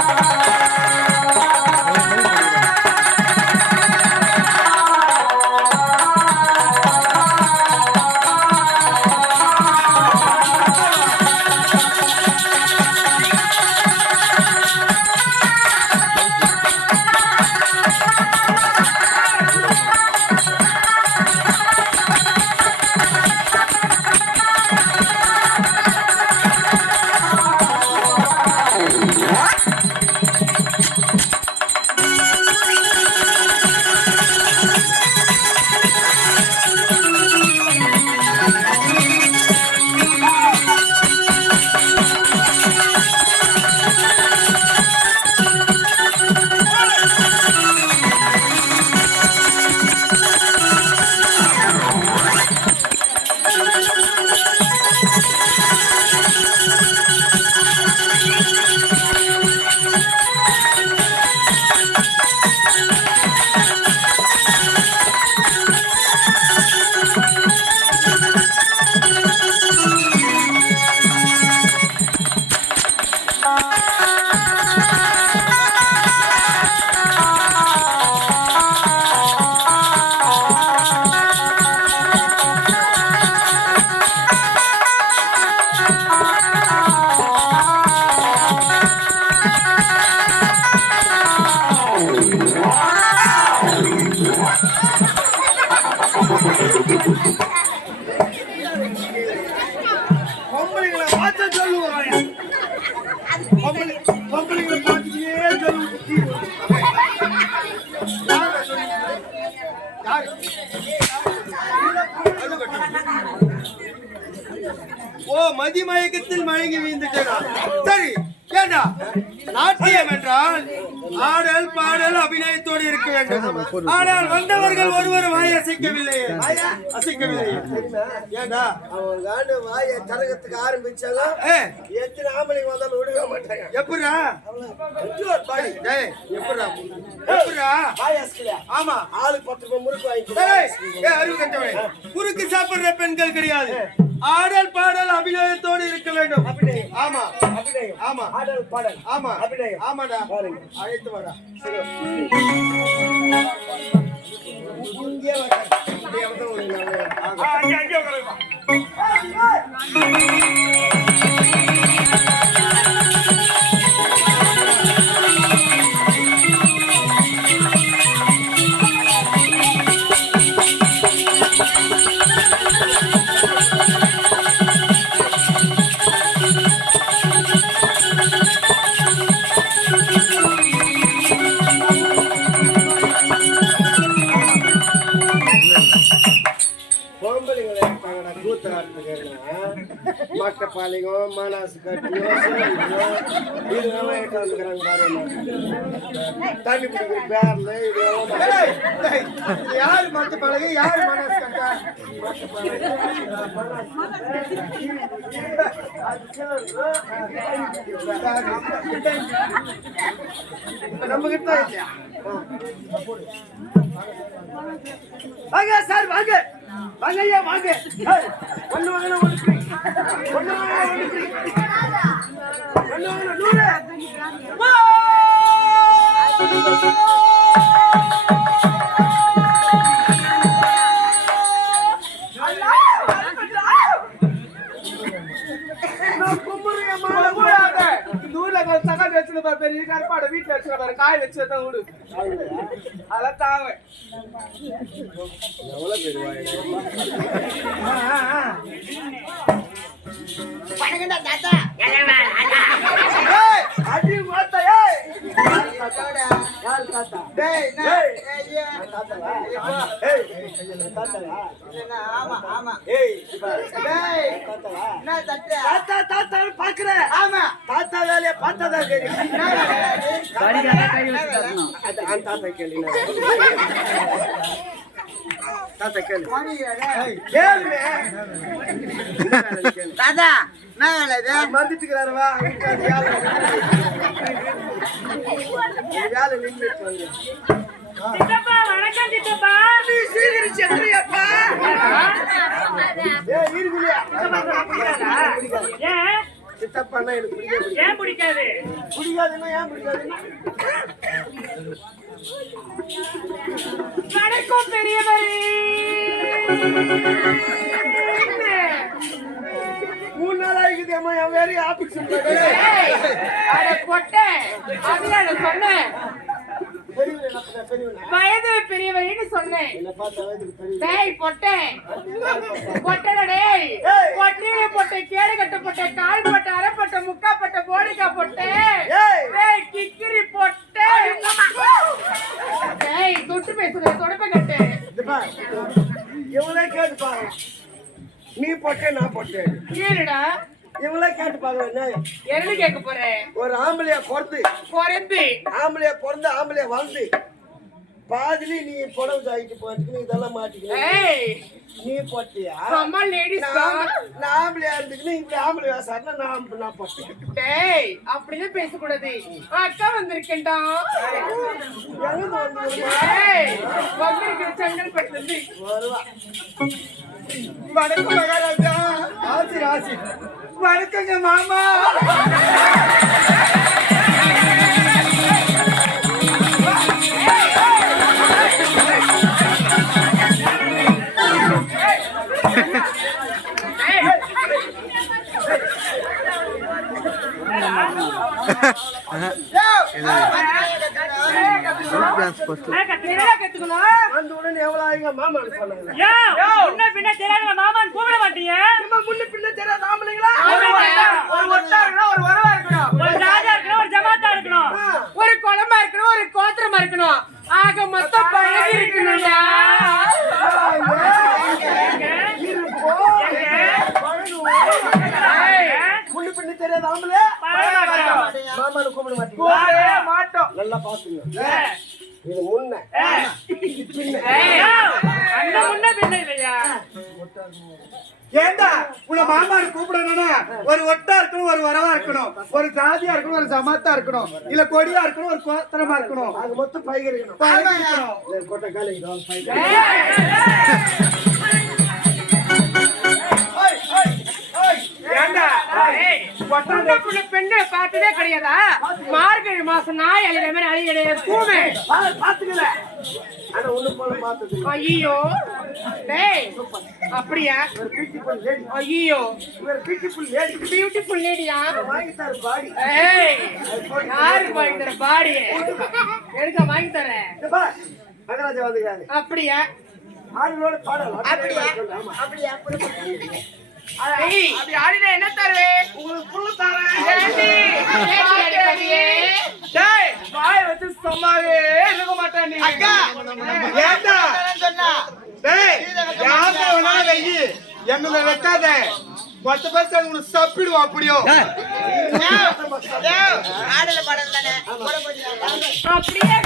Bye. ஓ மதிமயக்கத்தில் மயங்கி வீழ்ந்துட்டா சரி. ஏண்டா? நாட்டியம் என்றால் ஆடல் பாடல் அபிநயத்தோடு இருக்க வேண்டும். ஆனால் வந்தவர்கள் ஒருவர் வாய் அசைக்கவில்லை அசைக்கவில்லை ஏண்டா? அவங்க ஆண்டு வாயை எத்தனை ஆம்பளைங்க வந்தாலும் விடவே மாட்டாங்க. எப்படிடா? கொஞ்சம் பாடி. டேய் எப்படிடா? எப்படிடா? வாய் அசைக்கலையா? ஆமா. ஆளுக்கு பத்து முறுக்கு கட்டவனே குறுக்கு சாப்பிடுற பெண்கள் கிடையாது. ஆடல் பாடல் அபிநயத்தோடு இருக்க வேண்டும். அபிநயம். ஆமா. அபிநயம் ஆமா. ஆடல் பாடல். ஆமா. அபிநயம். ஆமாடா. அழைத்து வாடா. இங்கே வந்து ஒரு இருக்காங்கடா கூத்தாடுறதுக்குன்னா மட்டப்பாளையம் மனாசு கட்டியோ இதெல்லாம் ஏற்றாந்துக்கிறாங்க பாருங்க தண்ணி பிடிக்கிற பேர்ல இதெல்லாம் இது யாரு பழகு யாரு மனசு கட்டா? நம்ம கிட்ட வாங்க சார் வாங்க. வாங்க ஐயா வாங்க ஒண்ணு வாங்கினா ஒண்ணு ஒண்ணு வாங்கினா ஒண்ணு ஒண்ணு வாங்கினா நூறு. வா! நான் தக்காளி வச்சுட்டு பாரு, பெரிய கருப்பாடு வீட்டுல வச்சுட்டு பாரு, காய் வச்சு தான் விடு அதான் தாங்க அடி மாத்தா, ஏய். டேய், டேய். ஏய், டேய். தாத்தா, தாத்தான்னு பாக்குறேன். தாத்தா வேலையை பார்த்தாதான் தெரியும். தாத்தா கேள்வி. கேள்வி மறந்துட்டு வேலை. சித்தப்பா வணக்கம் சித்தப்பா. இருக்குல்லையா? ஏன்? சித்தப்பான்னா எனக்கு பிடிக்காது. ஏன் பிடிக்காது? பிடிக்காதுன்னா ஏன் பிடிக்காதுன்னா வணக்கம் பெரியவரே. மூணு நாள் ஆகிக்குது அம்மா என் வேற ஆபீஸ் அட பொட்டை. அதுல சொன்னேன். வயது பெரியவரேன்னு சொன்னேன். டேய் பொட்டை பொட்டடா. பொட்டியில பொட்டை கேடு கட்டப்பட்ட கால் பொட்டை அரைப்பட்ட முக்கா பட்ட போடிக்கா பொட்டை. டேய் கிக்கிரி பொட்டை. டேய் தொட்டு பேசுற தொடப்ப கட்டு. பார். இவங்களே கேட்டு பாருங்க நீ பொட்டே நான் பொட்டே கேளுடா. இவங்களே கேட்டு பாருங்க என்ன? கேட்க போறேன். ஒரு ஆம்பளைய பிறந்து குறைந்து ஆம்பளைய பிறந்து ஆம்பளைய வளர்ந்து பாதிலி நீ புடவை சாகிட்டு போறதுக்கு நீ இதெல்லாம் மாட்டிக்கணும் ஏய் நீ பொட்டியா? அம்மா லேடிஸ் நான் ஆம்பளையா இருந்துக்கு இப்படி ஆம்பளை வேசாருன்னா நான் நான் பொட்டேன் டேய் அப்படிதான் பேசக்கூடாது. அக்கா வந்திருக்கேன்டா. எங்க வந்து வந்திருக்கிற இருந்து வருவா. வணக்கம் மகாராஜா. ராசி ராசி வணக்கங்க மாமா. என்னடா கத்துக்கணும் அந்த உடனே எவ்வளவு ஆகுங்க மாமான்னு சொன்னாங்க யோ முன்ன பின்ன தெரியாத மாமான்னு கூப்பிட மாட்டீங்க முன்ன பின்ன தெரியாத ஆம்பளைங்களா ஒரு ஒட்டா இருக்கணும் ஒரு வரவா இருக்கணும் ஒரு ராஜா இருக்கணும் ஒரு ஜமாத்தா இருக்கணும் ஒரு குளமா இருக்கணும் ஒரு கோத்திரமா இருக்கணும் ஆக மொத்தம் பழகி இருக்கணும்டா ஏய், முன்ன பின்ன தெரியாத ஆம்பளை. மாமான்னு கூப்பிட மாட்டீங்க மாட்டோம். நல்லா பாத்துங்க. இது முன்ன அந்த முன்ன பின்ன இல்லையா? ஏண்டா உன மாமான்னு கூப்பிடணும்னா ஒரு ஒட்டா இருக்கணும் ஒரு வரவா இருக்கணும் ஒரு ஜாதியா இருக்கணும் ஒரு ஜமாத்தா இருக்கணும் இல்ல கொடியா இருக்கணும் ஒரு கோத்திரமா இருக்கணும். அது மொத்தம் பைகரிக்கணும் பழகி இருக்கணும். கொட்டை காலைக்கு பொட்டை பெண்ணை பார்த்ததே கிடையாதா? மார்கழி மாசம் நாய் அழிகிற மாதிரி அழிகிற பூமே பாத்துக்கல ஐயோ. டேய் அப்படியா? பியூட்டிஃபுல் ஐயோ. பியூட்டிஃபுல் லேடியா பாடி ஏய் யாருக்கு வாங்கி தர பாடி எடுக்க வாங்கி தரேன் அப்படியா அப்படியா? அப்படியா? அப்படி ஆடினா என்ன தருவேன் உங்களுக்கு புல்லு தரேன். வாய் வச்சு சும்மாவே இருக்க மாட்டான் நீ. ஏண்டா? என்னத வைக்காத மொத்த பேச உனக்கு சப்பிடுவோம் அப்படியும் அப்படியே